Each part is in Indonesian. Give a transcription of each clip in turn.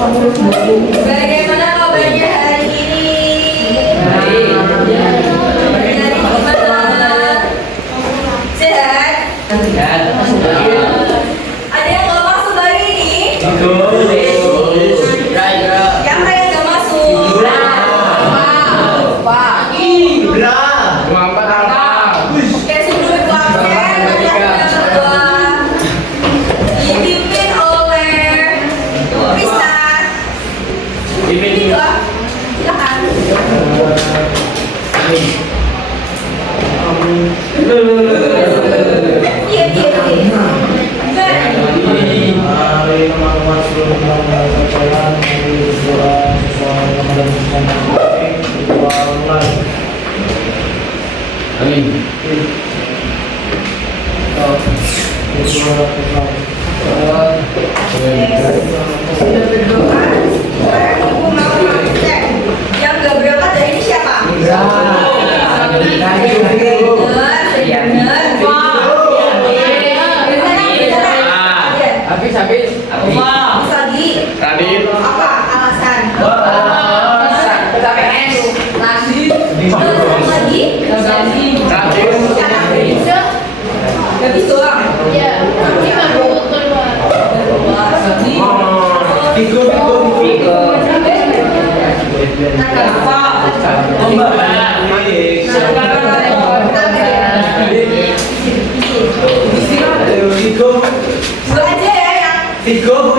Bagaimana kabarnya hari ini? Hari gimana? Sehat? Sehat. Ada yang nggak masuk hari ini? Yang kayak nggak masuk? Pak. Oke, sebelum itu absen, dipimpin oleh Krista. Ini dua, silakan. Iya. Sudah berdoa. Sekarang ibu mau absen. Yang nggak berangkat dari ini siapa? Apa alasan? Habis doang. Dua aja ya yang Tigo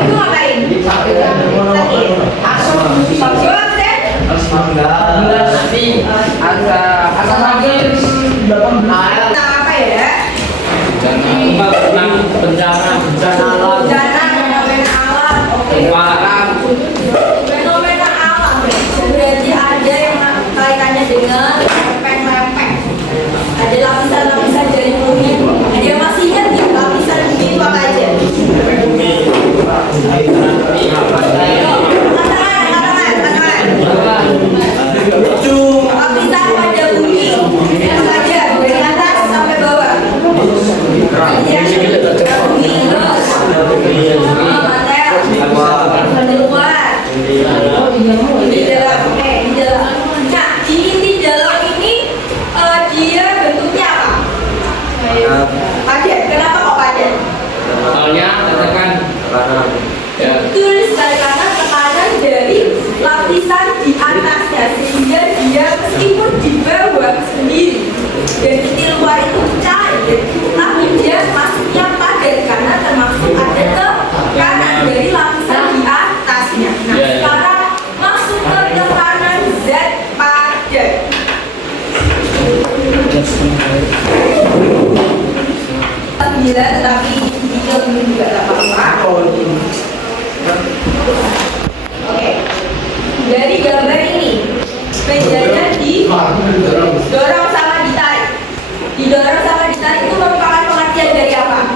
ngapain? Sakit. Apa ya? Bencana fenomena alam. Oke. Fenomena alam. Berarti ada yang kaitannya dengan lempeng-lempeng. Ada lapisan-lapisan dari bumi. Ada yang masih ingat nggak lapisan bumi itu apa aja? Lapisan pada bumi apa aja? Dari atas sampai bawah. Ya, bumi terus. Mantel. Di luar. Di dalam. Oke, di dalam. Nah, di dalam ini dia bentuknya apa? Padat. Kenapa kok padat? Betul sekali, karena tekanan dari lapisan di atasnya, sehingga dia meskipun di bawah sendiri dan di luar itu cair, tapi dia masuknya padat karena termasuk ada tekanan dari lapisan di atasnya. Nah, sekarang masuk ke tekanan zat padat. Gila, tetapi detail ini juga tak apa-apa. Oke, dari gambar ini mejanya didorong sama ditarik. Didorong sama ditarik itu merupakan pengertian dari apa?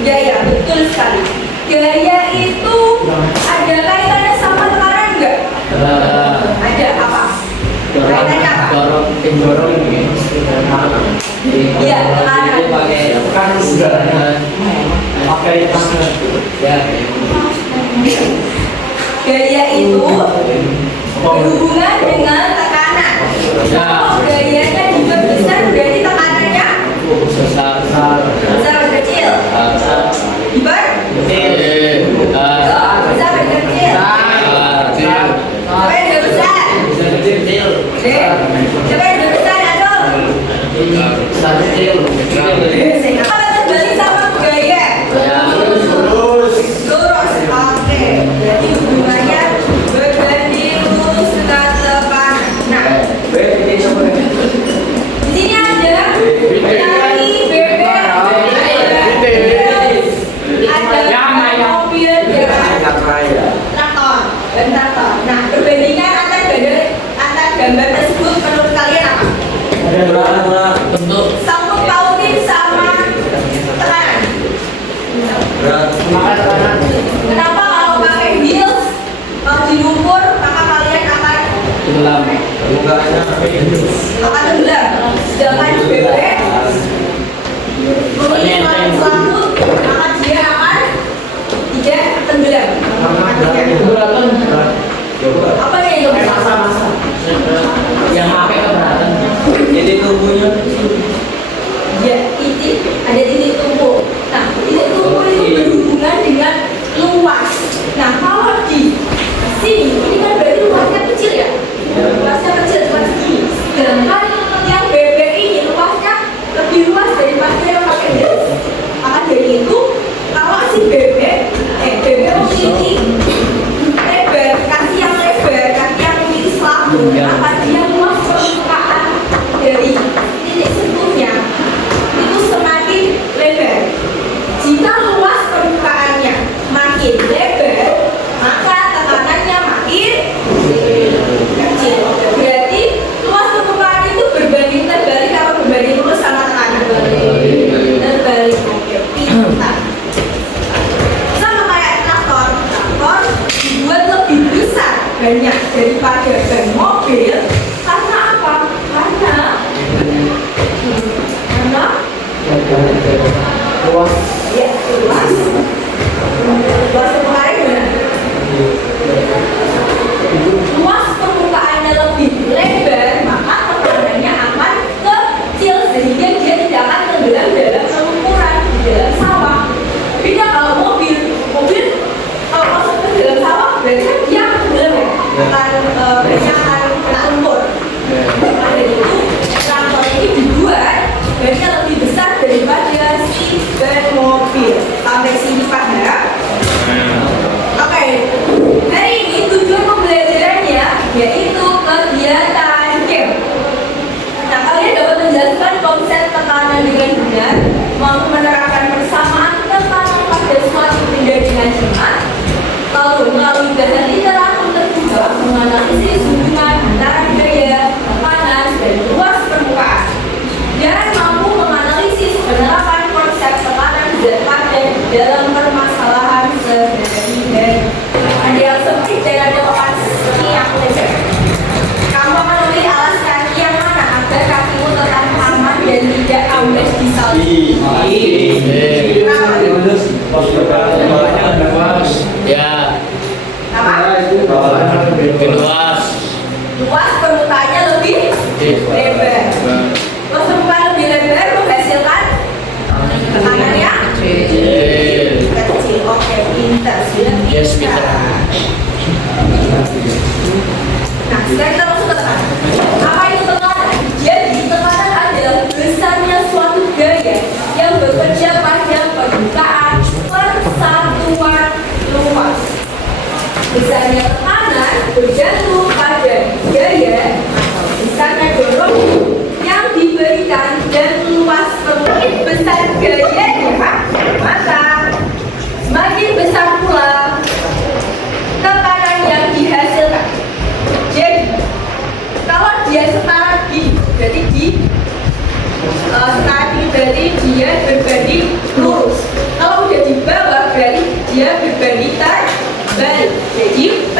Gaya, betul sekali. Gaya itu ada kaitannya sama tekanan enggak? Ada apa? Kaitannya apa? Iya, tekanan. Gaya itu berhubungan dengan tekanan. Kalau gayanya juga besar, berarti tekanannya besar atau kecil? Ibar? Besar atau kecil? Siapa yang lebih besar? Siapa yang lebih besar? Apa terbalik sama gaya? Lurus. Oke. Jadi hubungannya berbanding lurus dengan tekanan. Nah, di sini ada dari bebek, ada mobil dan traktor. Nah, perbandingan antar gambar tersebut menurut kalian apa? Sangkut pautin sama tekanan. Kenapa kalau pakai wheels, kalau di lumpur, maka kalian akan tenggelam. Sedangkan bebek memiliki sangkut, maka dia akan banyak daripada ban mobil. Karena apa? Karena luas. Ya, luas. Luas permukaannya. Luas permukaannya lebih lebar, maka tekanannya akan kecil sehingga dia tidak akan tenggelam dalam kelumuran di dalam sawah. Beda kalau mobil kalau masuk ke dalam sawah berarti kan dia akan tenggelam ya, akan berlumpur. Maka dari itu traktor ini dibuat bannya lebih besar daripada si ban mobil. Sampai sini paham? Oke. Hari ini tujuan pembelajarannya yaitu kegiatan game. Nah, kalian dapat menjelaskan konsep tekanan dengan benar, mampu menerapkan persamaan tekanan pada suatu benda dengan cepat, lalu melalui bahan literatur terbuka menganalisis hubungan antara gaya, tekanan, dan luas permukaan, dan mampu menganalisis penerapan konsep tekanan zat padan dalam permasalahan sehari-hari. Ada yang sempit dan ada kaki yang lebar. Kamu akan memilih alas kaki yang mana agar kakimu tetap aman dan tidak ambles di salju. Ya. Apa? Luas. Luas permukaannya lebih lebar. Luas permukaan lebih lebar menghasilkan tekanannya kecil. Oke, pintar. Sudah Yes, pintar. Nah, sekarang kita masuk ke tekanan. Apa itu tekanan? Jadi, tekanan adalah besarnya suatu gaya yang bekerja pada permukaan persatuan luas. Besarnya tekanan bergantung pada gaya atau besarnya dorong yang diberikan dan luas permukaan. Besar gayanya, maka semakin besar pula tekanan yang dihasilkan. Jadi, kalau dia setara gini, berarti setara gini berarti dia berbanding lurus. Kalau udah di bawah berarti dia berbanding terbalik. Jadi P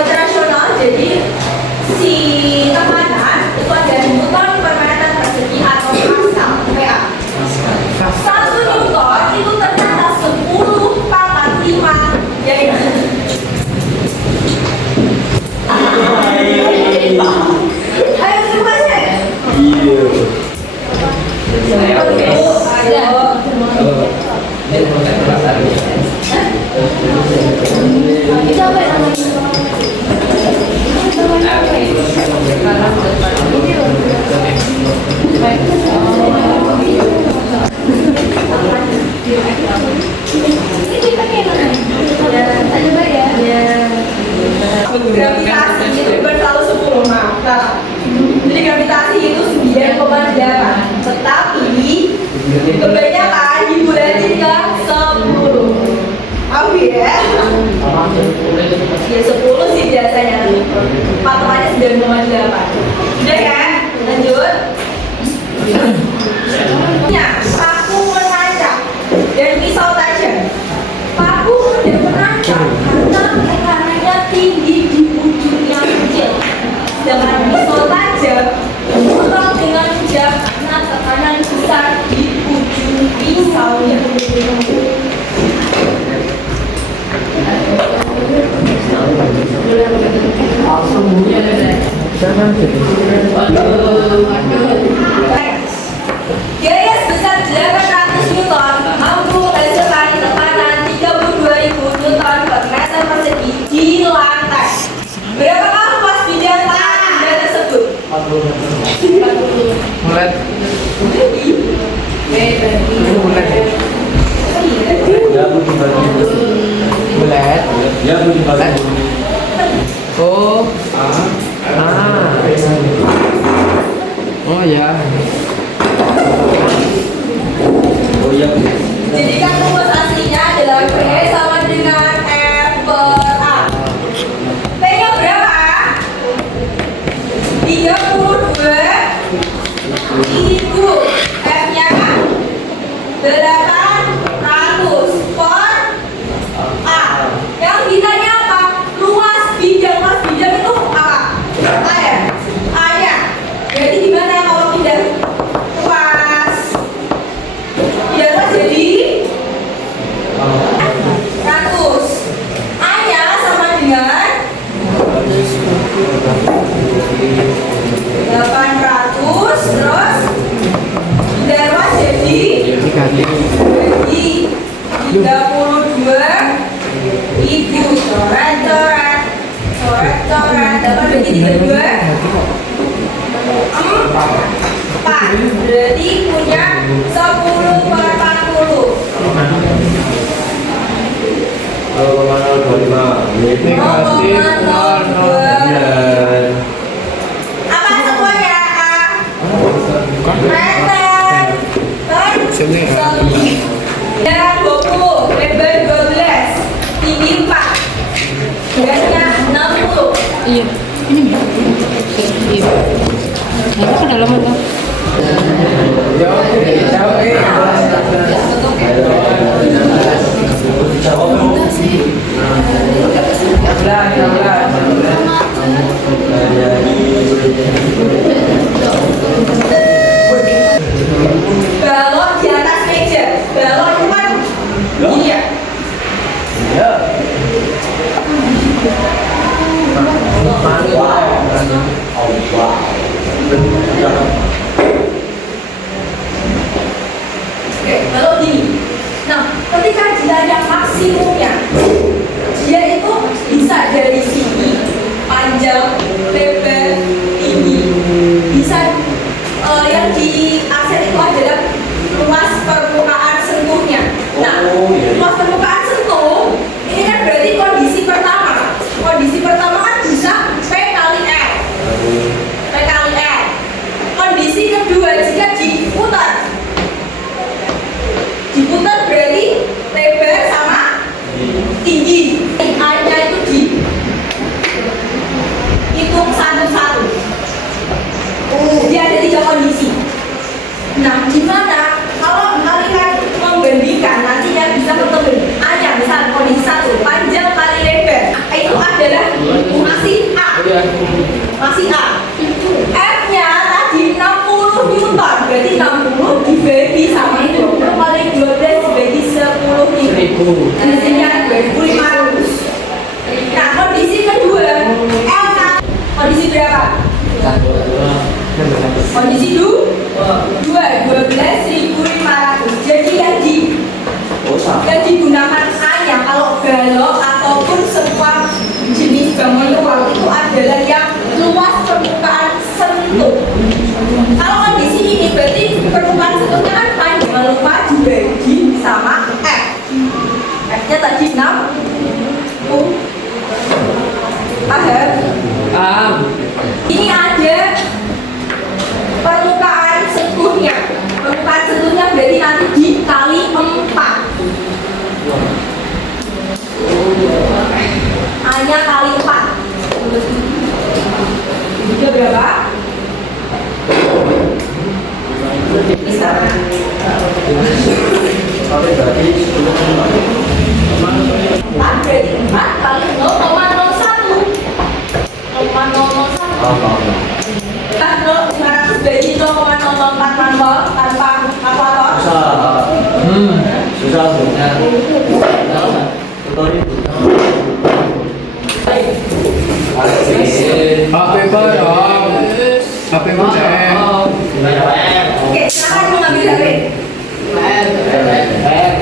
internasional, jadi si tekanan itu ada newton per meter persegi atau pascal PA. 1 newton itu ternyata 10 pangkat 5 dari ayo terima saya. Itu apa yang gravitasi itu berselalu 10, maaf salah. Jadi gravitasi itu 9,8, tetapi kebanyakan dibulatin ke 10. Tahu ya? Ya 10 sih biasanya. Patokannya 9,8. Sudah kan? Lanjut. Ya, paku menancap dan pisau tajam. Paku mudah menancap karena tekanannya tinggi di ujung yang kecil. Dengan pisau tajam memotong dengan jam karena tekanan besar di ujung pisaunya. Gaya sebesar 800 Newton mampu menghasilkan tekanan 32.000 Newton per meter persegi di lantai. Berapakah luas bidang tanah benda tersebut? 40. Bulat. Bulat. Ya, bulat. Oh. Oh ya. Oh ya. Jadi kan rumus aslinya adalah P sama dengan F per A. P-nya berapa? 32.000. F-nya 800 per A. Yang ditanya apa? Ibu coret-coret dapat berarti 32 4 berarti punya 10 per 40 Negatif 0,0. apa semuanya Bukan. meter per Sini ya. dan 20 lebar 12 tinggi 4 beratnya 60 Iya, ini ya. Iya. Nah, ke dalam apa? Jauh, balon di atas meja balon itu kan gini ya oke balon gini nah ketika dia yang maksimumnya dia itu bisa dari sini panjang lebar tinggi bisa yang di aset itu adalah luas permukaan sentuhnya. Nah, luas permukaan sentuh ini kan berarti kondisi pertama. Kondisi pertama kan bisa P kali R. P kali R. Kondisi kedua jika diputar berarti lebar sama tinggi. A-nya itu dihitung satu-satu. Dia ada 3 kondisi. Nah, gimana kalau kalian membandingkan nantinya bisa ketemu A-nya misal kondisi 1 panjang kali lebar itu adalah masih A. F-nya tadi 60 Newton berarti 60 dibagi sama 20 kali 12 dibagi 10 ribu hasilnya 2500. Nah, kondisi kedua F kondisi berapa? Kondisi 12.500. Jadi yang digunakan A-nya kalau balok ataupun semua jenis bangunan luar itu adalah yang luas permukaan sentuh. Kalau kondisi ini berarti permukaan sentuhnya kan panjang lupa dibagi sama F. F-nya tadi 6. Paham? Ini ada permukaan sentuhnya. Permukaan sentuhnya berarti nanti dikali 4. A-nya kali 4. Itu berapa? Bisa. Berarti 4 kali 0,01. 0,001. Kan 500 bagi 0,004 manual tanpa kalkulator. Susah HP barang. HP barang. Oke, silakan mengambil HP. Silakan mengambil HP.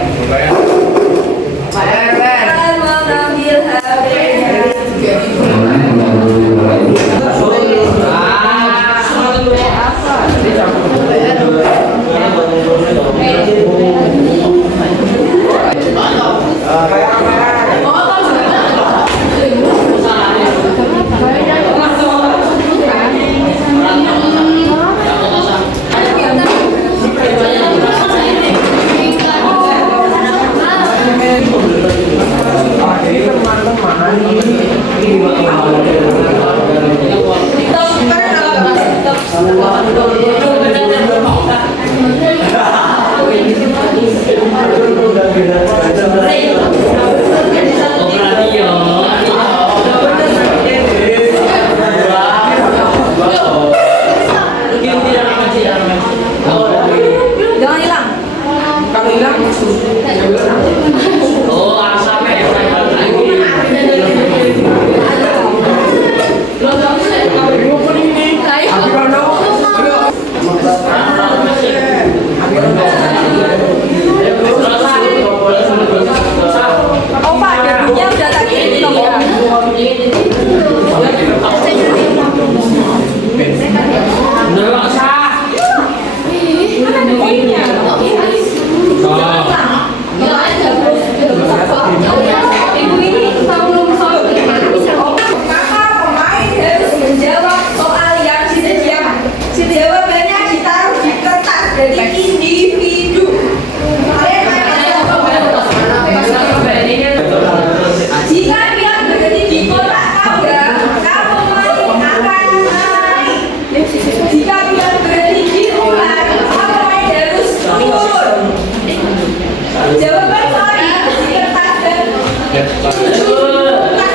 Jawaban sorry di kertas dan iya ini dulu. Jadi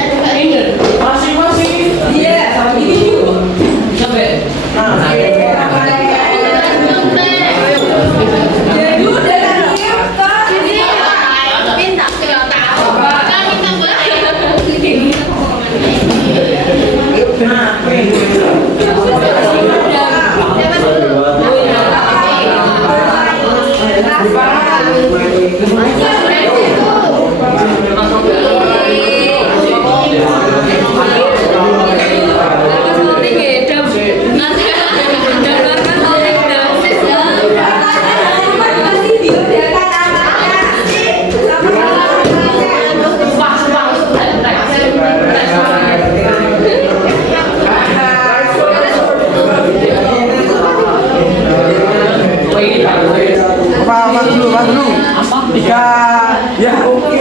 udah tadi Mas dulu. Ya, oke.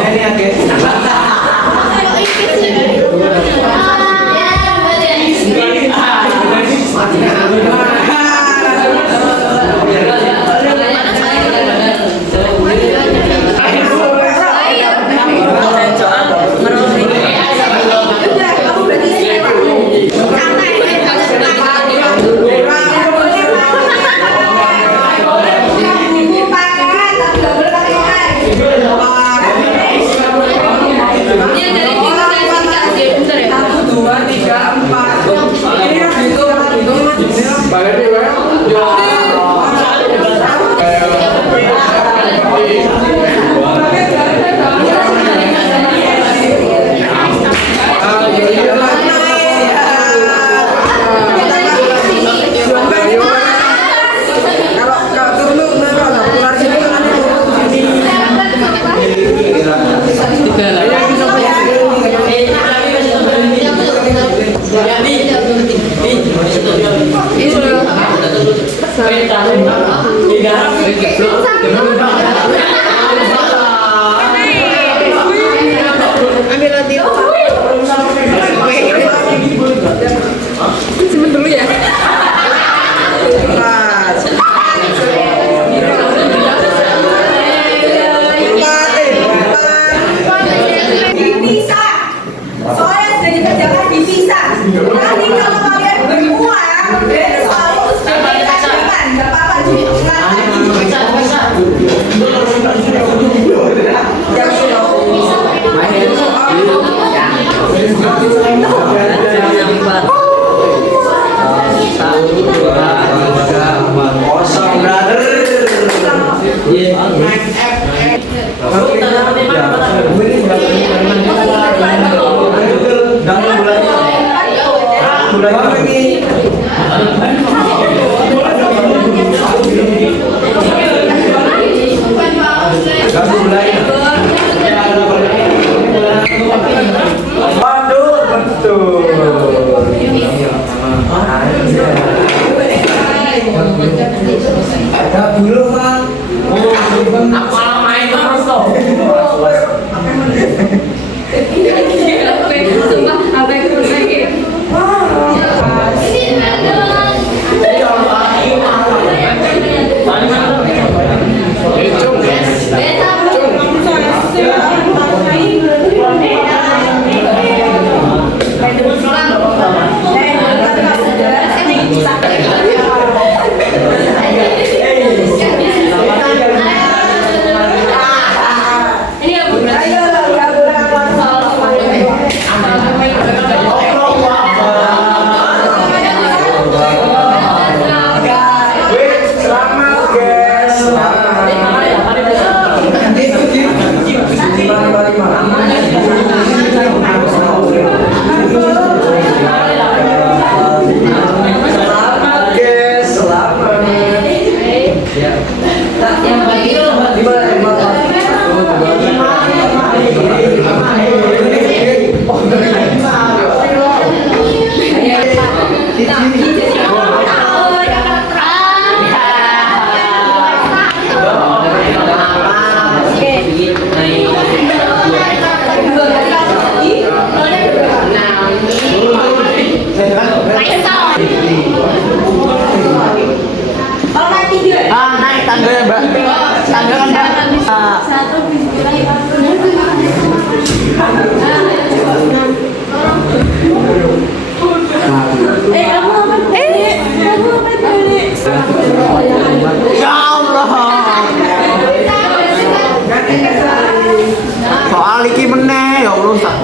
Ini oke. simpen dulu ya. Dipisah. Soalnya sudah dikerjakan dipisah. Nanti kalau kalian beruang, berarti selalu sebagai cadangan. Gak apa-apa Waduh, betul. Ada dulu, Pak. Apa main terus toh? Sumpah, apa yang terus lagi? tanda ya mbak. Tanda kan mbak. Satu kamu apa tadi? Ya Allah. Soal iki meneh ya Allah.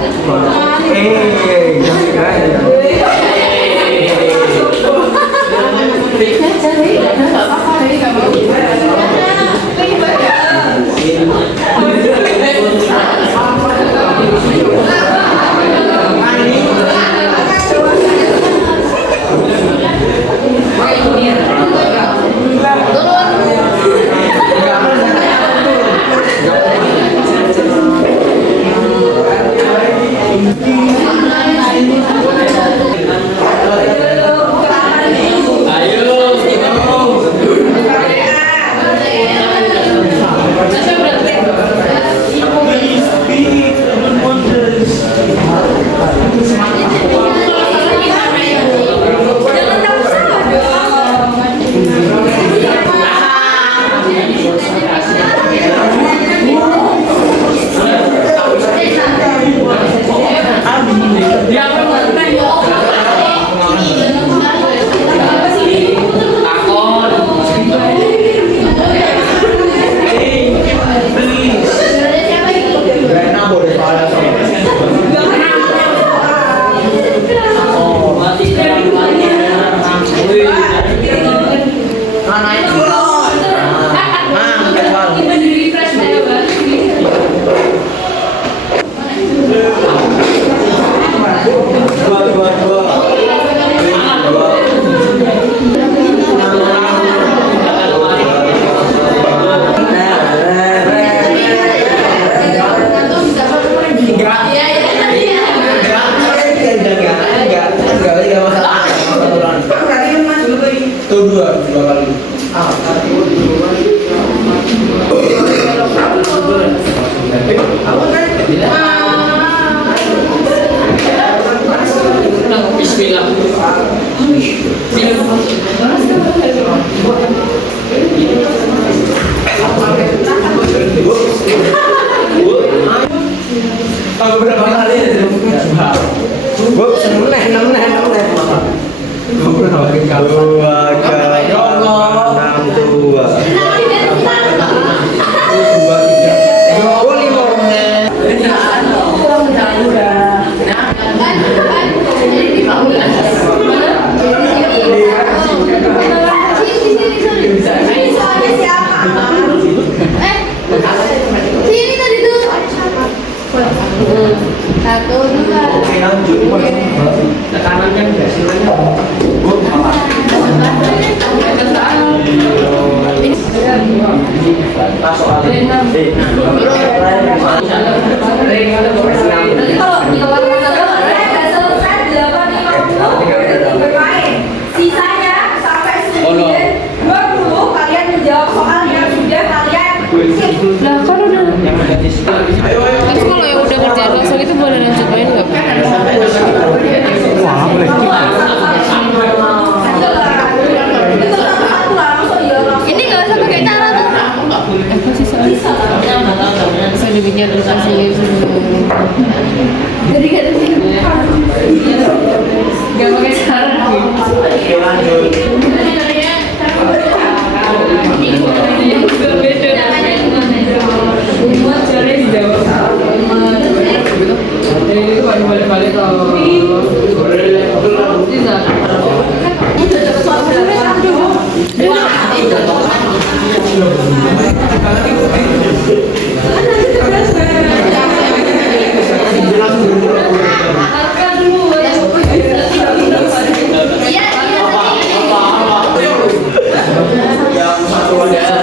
Berapa kali ya? Bu, seneng nih. Satu, dua. Tekanan kan Sisanya sampai 9:20 kalian menjawab soal yang sudah kalian Lah kan udah. Terus kalau yang udah kerjaan langsung itu boleh lanjut main nggak? Wah, boleh. Ini nggak usah pakai cara tuh. Apa sih soal? Bisa dibikin aplikasi jadi kan nggak pakai cara. balik-balik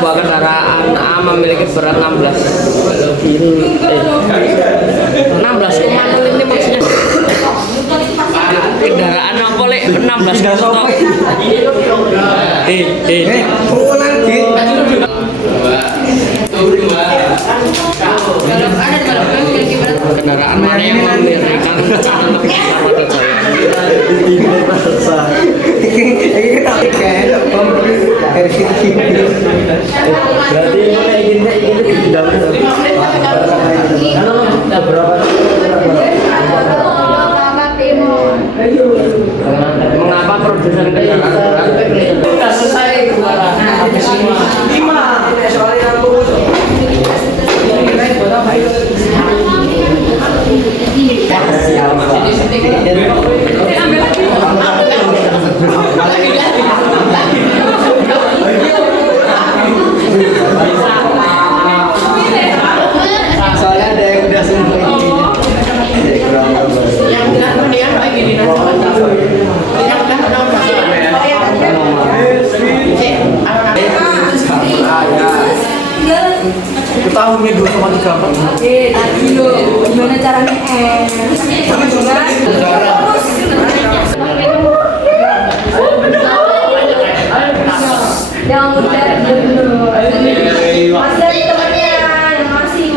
sebuah kendaraan A memiliki berat 16 ini maksudnya kendaraan apa lek 16 kilo Kendaraan mana yang memberikan tekanan lebih besar pada saya? Berarti ingin tidak Mengapa produsen kendaraan berat selesai lima soalnya aku soalnya ada yang udah sembuh intinya. Tahun ini 2,3. Tadi lo gimana caranya yang udah dulu masih ada temannya yang masih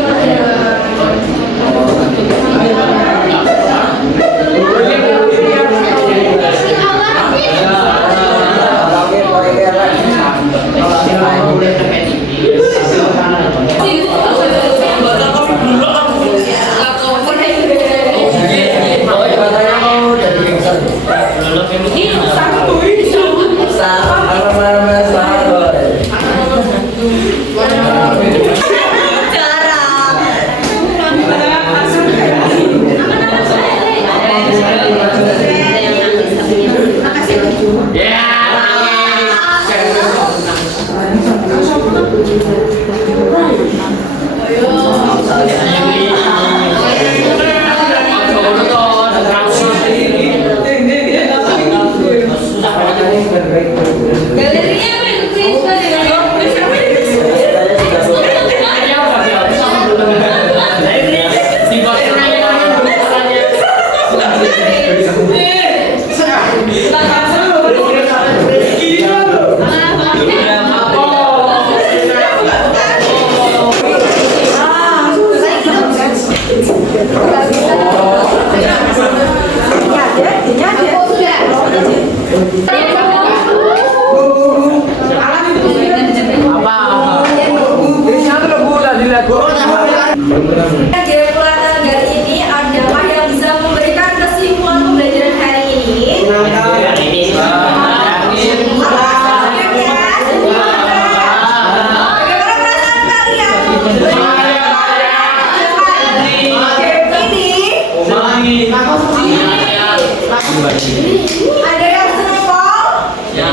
ada yang seneng kok? Ya,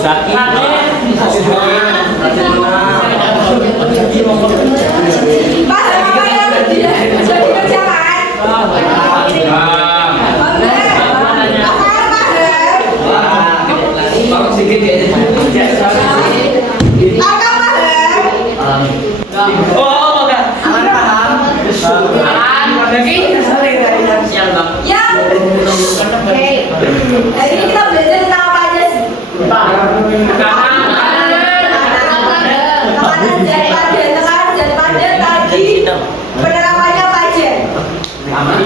sakit. Pas apa yang jadi kerjaan? Hari ini kita belajar tentang apa aja sih? Tekanan zat padat tadi penerapannya apa aja?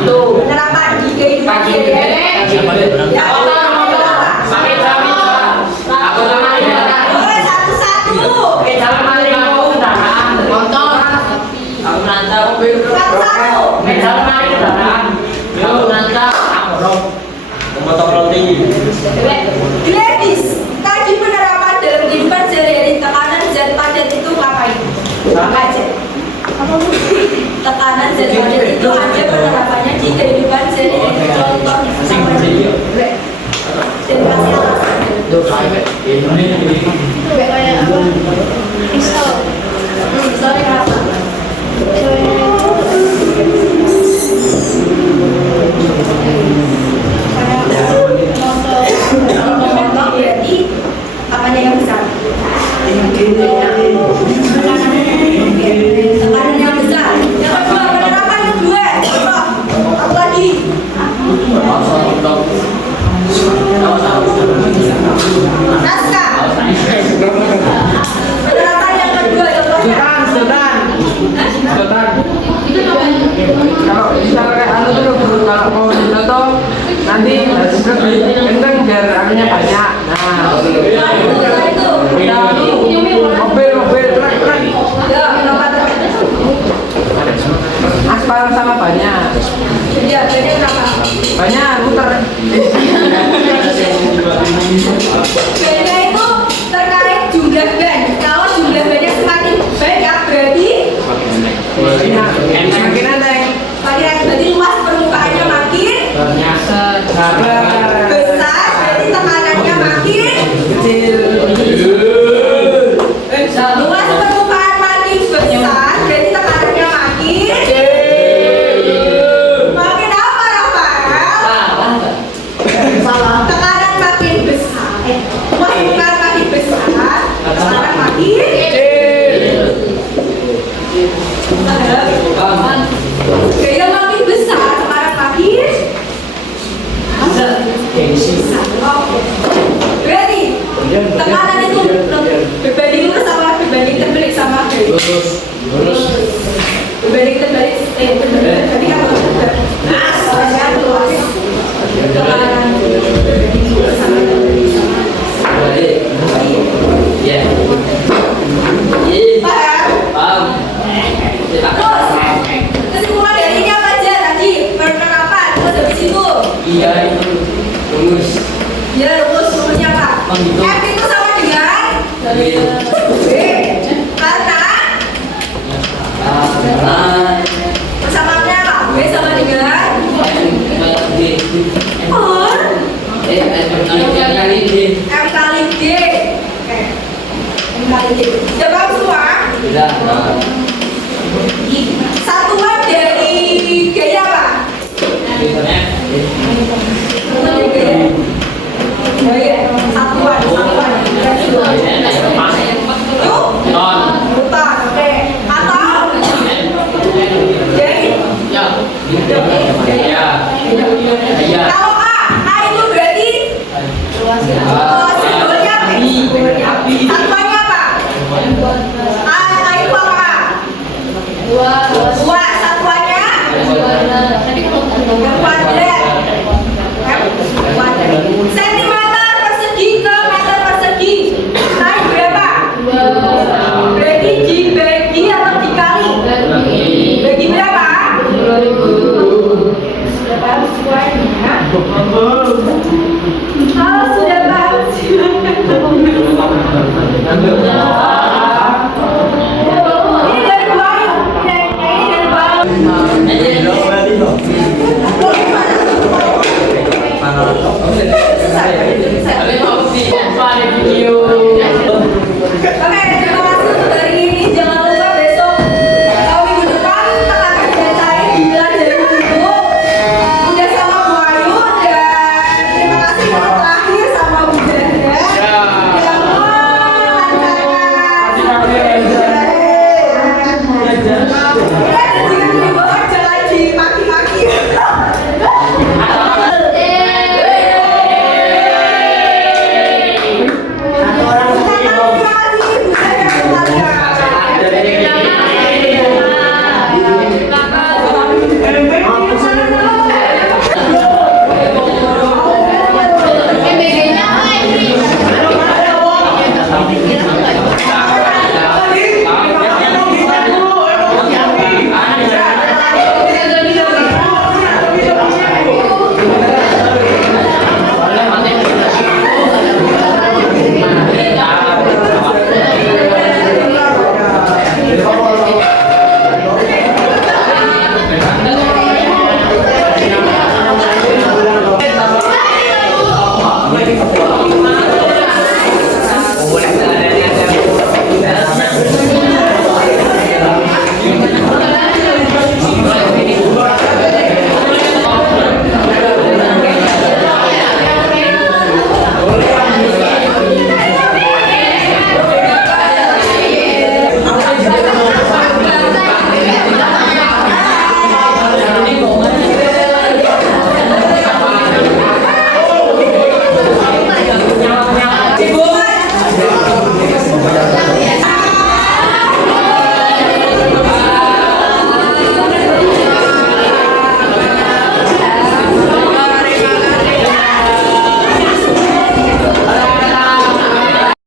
Penerapan di kehidupan sehari-hari. Ya, satu-satu. Memotong roti. Gladys, tadi penerapan dalam kehidupan sehari-hari tekanan zat padat itu ngapain? Apa aja? Tekanan zat padat itu ada penerapannya di kehidupan sehari-hari. Contoh sama dan kasih alasan. Kayak apa? Misalnya apa? Berarti apanya yang besar? Tekanan yang besar. Yang kedua, penerapan kedua. Apa lagi? Naskah. Lurus. Balik terbalik, tadi kan saya keluar Balik. Ya. Paham. terus kesimpulan dari ini apa aja tadi penerapan terus habis itu Iya itu. Lurus. ya rumusnya apa Oh, gitu. F itu sama dengan B karena persamaannya apa B sama dengan oh M kali D. Oke. M kali D. Sudah paham semua? Satuan dari gaya apa? Gaya. Satuan. Yuk. Bukan. Oke. Atau jadi kalau A itu berarti simbolnya apa? Satuannya apa? A itu apa? Dua. Satuannya yang kuadrat. Z